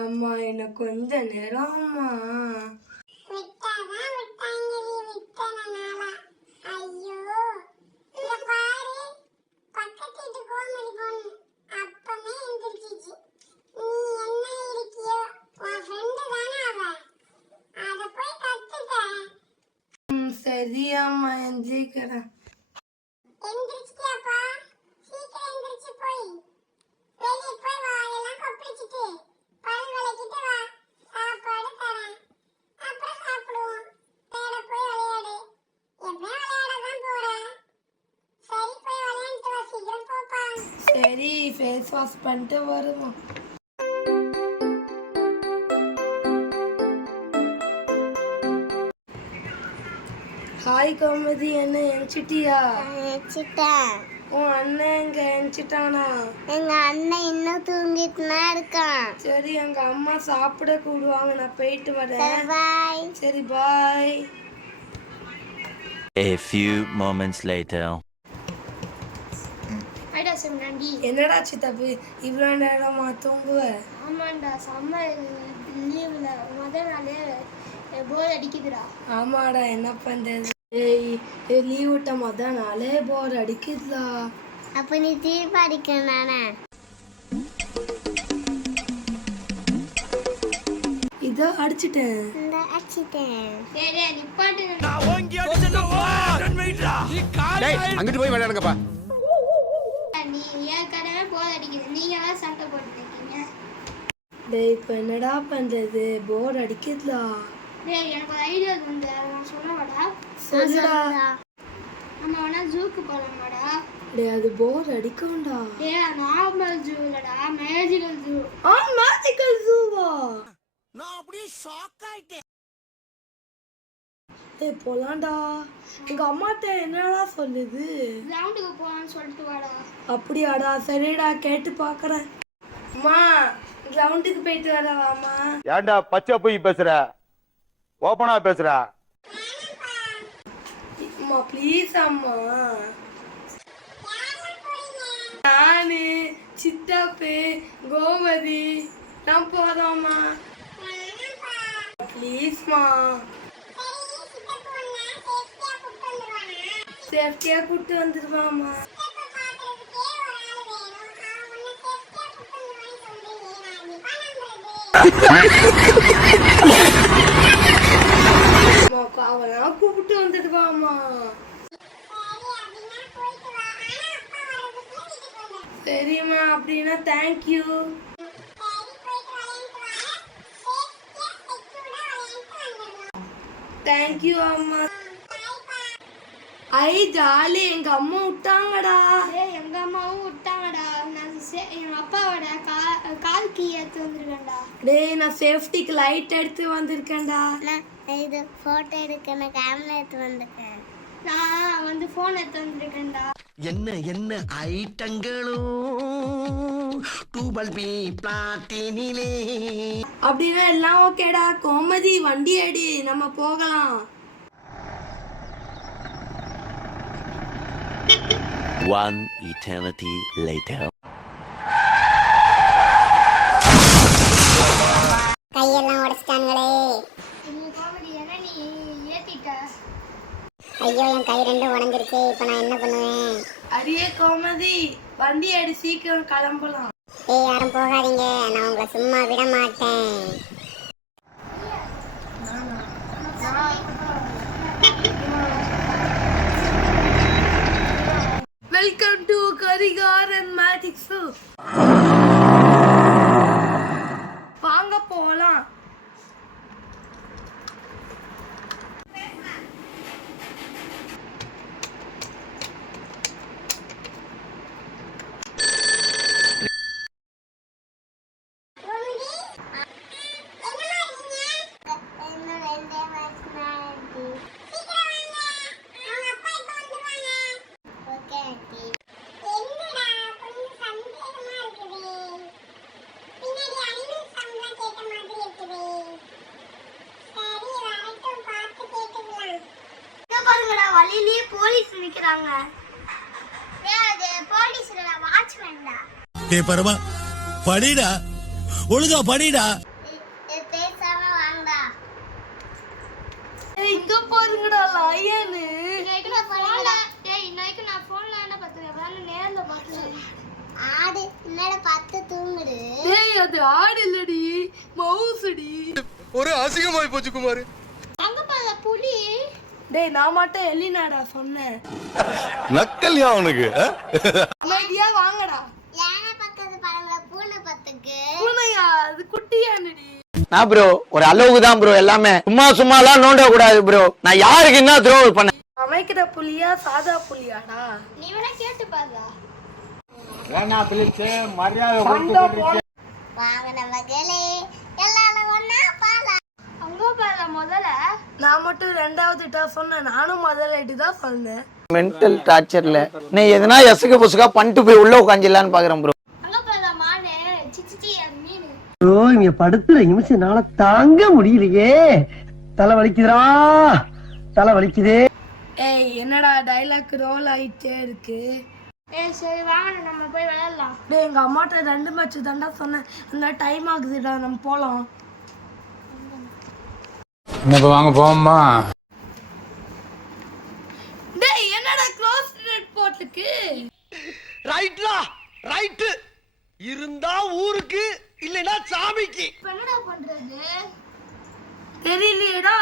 அம்மா என்ன கொஞ்ச நேரம் அம்மா. சரி அம்மா எந்திரிக்கிறேன். சரி ஃபேஸ் வாஷ் பண்ணிட்டு வருவோம். ஹாய் கோமதி, என்ன எஞ்சிட்டியா? உன் அண்ணன் எங்க எஞ்சிட்டானா? எங்க அண்ணன் இன்னும் தூங்கிட்டு இருக்கான். சரி எங்க அம்மா சாப்பிட கூடுவாங்க, நான் போயிட்டு வரேன். சரி பாய். A few moments later. என்னடா சித்தப்பு இவ்வளோ நேரமா தூங்குவ? ஆமாண்டா, சம்மர் லீவ்ல முதல் நாளே போர் அடிக்குதுடா. ஆமாடா, என்ன பண்றது? லீவ் விட்ட முதல் நாளே போர் அடிக்குதுடா. அப்ப நீ தீர்ப்பு அடிக்கணும் நானே. இதோ அடிச்சிட்டேன். சரி நிப்பாட்டு. அங்கிட்டு போய் விளையாடுங்கப்பா. நீ ஏற்கனவே போர் அடிக்குது, நீங்க எல்லாம் சண்டை போட்டு இருக்கீங்க. டேய் இப்போ என்னடா பண்றது? போர் அடிக்குதுடா. டேய் எனக்கு ஒரு ஐடியா வந்து நான் சொல்லவாடா. சொல்லுடா. நம்ம வேணா ஜூக்கு போலாமாடா? டேய் அது போர் அடிக்கும்டா. டேய் நார்மல் ஜூ இல்லடா, மேஜிக்கல் ஜூ. மேஜிக்கல் ஜூவா? நான் அப்படியே ஷாக் ஆயிட்டேன். டேய் போலாம்டா. எங்க அம்மாட்ட என்னடா சொல்லுது? கிரவுண்டுக்கு போலாம்னு சொல்லிட்டு வாடா. அப்படியாடா? சரிடா, கேட்டு பார்க்கறேன். அம்மா கிரவுண்டுக்கு போயிட்டு வரவாமா? ஏன்டா பச்சை போய் பேசுற? ஓபனா பேசுற? அம்மா ப்ளீஸ் அம்மா. நானு சித்தப்பு கோமதி நான் போறோம்மா. ப்ளீஸ்மா, சேஃப்டியா கூப்பிட்டு வந்துருவாமா. அவனா கூப்பிட்டு வந்துடுவாமா. சரிம்மா, அப்படின்னா தேங்க்யூ. தேங்க்யூ அம்மா. ஐ ஜாலி, எங்க அம்மா விட்டாங்கடா. எங்க அம்மாவும் விட்டாங்கடா. நான் எங்க அப்பாவோட கால் கீ எடுத்து வந்துருக்கேன்டா. டேய் நான் சேஃப்டிக்கு லைட் எடுத்து வந்திருக்கேன்டா. இது போட்டோ எடுக்க கேமரா எடுத்து வந்திருக்கேன். நான் வந்து போன் எடுத்து வந்திருக்கேன்டா. என்ன என்ன ஐட்டங்களும் டூபல் பி பிளாட்டினிலே. அப்படின்னா எல்லாம் ஓகேடா. கோமதி வண்டி அடி, நம்ம போகலாம். One eternity later. கையெல்லாம் உடைச்சிட்டாங்களே. கோமதி என்ன நீ ஏத்திட்ட? ஐயோ என் கை ரெண்டும் உடைஞ்சிருச்சு. இப்ப நான் என்ன பண்ணுவேன்? அடியே கோமதி, வண்டி அடி, சீக்கிரம் கிளம்பலாம். ஏய் யாரும் போகாதீங்க, நான் உங்களை சும்மா விட மாட்டேன். Welcome to Karikaran magic show. வாங்க போலாம். வழியிலேயே போலீஸ் நிக்கிறாங்க. போலீஸ்ல வாட்ச்மேன்டா. படிடா ஒழுங்கா படிடா. பாருங்கடா லயனு. ஆடு என்னோட பத்து தூங்குது. டேய் அது ஆடு இல்லடி, மவுசுடி. ஒரு அசிங்கமாய் போச்சு குமார். அங்க பாரு புலி. டேய் நான் மட்டும் எலினாடா சொன்னேன். நக்கல்யா அவனுக்கு. அமைதியா வாங்கடா. யானை பக்கத்து பாருங்க, பூனை பத்துக்கு. பூனையா? அது குட்டியானடி. நான் ப்ரோ ஒரு அளவுக்கு தான் ப்ரோ எல்லாமே. சும்மா எல்லாம் நோண்ட கூடாது ப்ரோ. நான் யாருக்கு என்ன துரோகம் பண்ண? அமைக்கிற புலியா சாதா புலியாடா? நீ வேணா கேட்டு பாருடா. வேணா பிள்ளைக்கு மரியாதை வாங்க நம்ம கேளே எல்லாரும் ஒண்ணா பாலாம். அங்க பால முதல்ல நான் மட்டும் ரெண்டாவது சொன்னேன். நானும் முதல்ல தான் சொன்னேன். மென்டல் டார்ச்சர்ல நீ எதனா எசுக்கு புசுக்கா பண்ணிட்டு போய் உள்ள உட்காந்துலான்னு பாக்குறேன் ப்ரோ. அங்க பால மானே சிச்சி அது மீன். ஐயோ இங்க படுத்துற நிமிஷம்னால தாங்க முடியலையே. தலை வலிக்குதுடா, தலை வலிக்குதே. ஏய் என்னடா டைலாக் ரோல் ஆயிட்டே இருக்கு. சரி வாங்க நம்ம போய் விளையாடலாம். டேய் எங்க அம்மாட்ட 2 மேட்ச் தாண்டா சொன்னேன். அந்த டைம் ஆகுதுடா, நம்ம போலாம். என்னப்பா வாங்க போமா. டேய் என்னடா க்ளோஸ் ரெட் போட்டுக்கு? ரைட்லா ரைட். இருந்தா ஊருக்கு இல்லனா சாமிக்கு. இப்ப என்னடா பண்றது? தெரியலையேடா.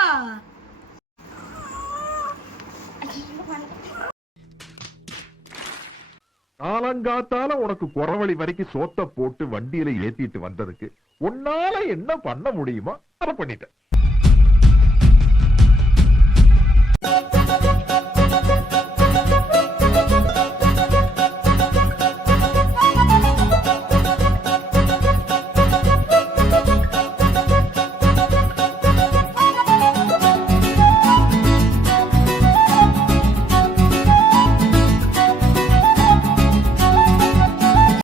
காலங்காத்தால உனக்கு குறவழி வரைக்கும் சோத்த போட்டு வண்டியில ஏத்திட்டு வந்ததுக்கு உன்னால என்ன பண்ண முடியுமோ அதை பண்ணிட்டேன்.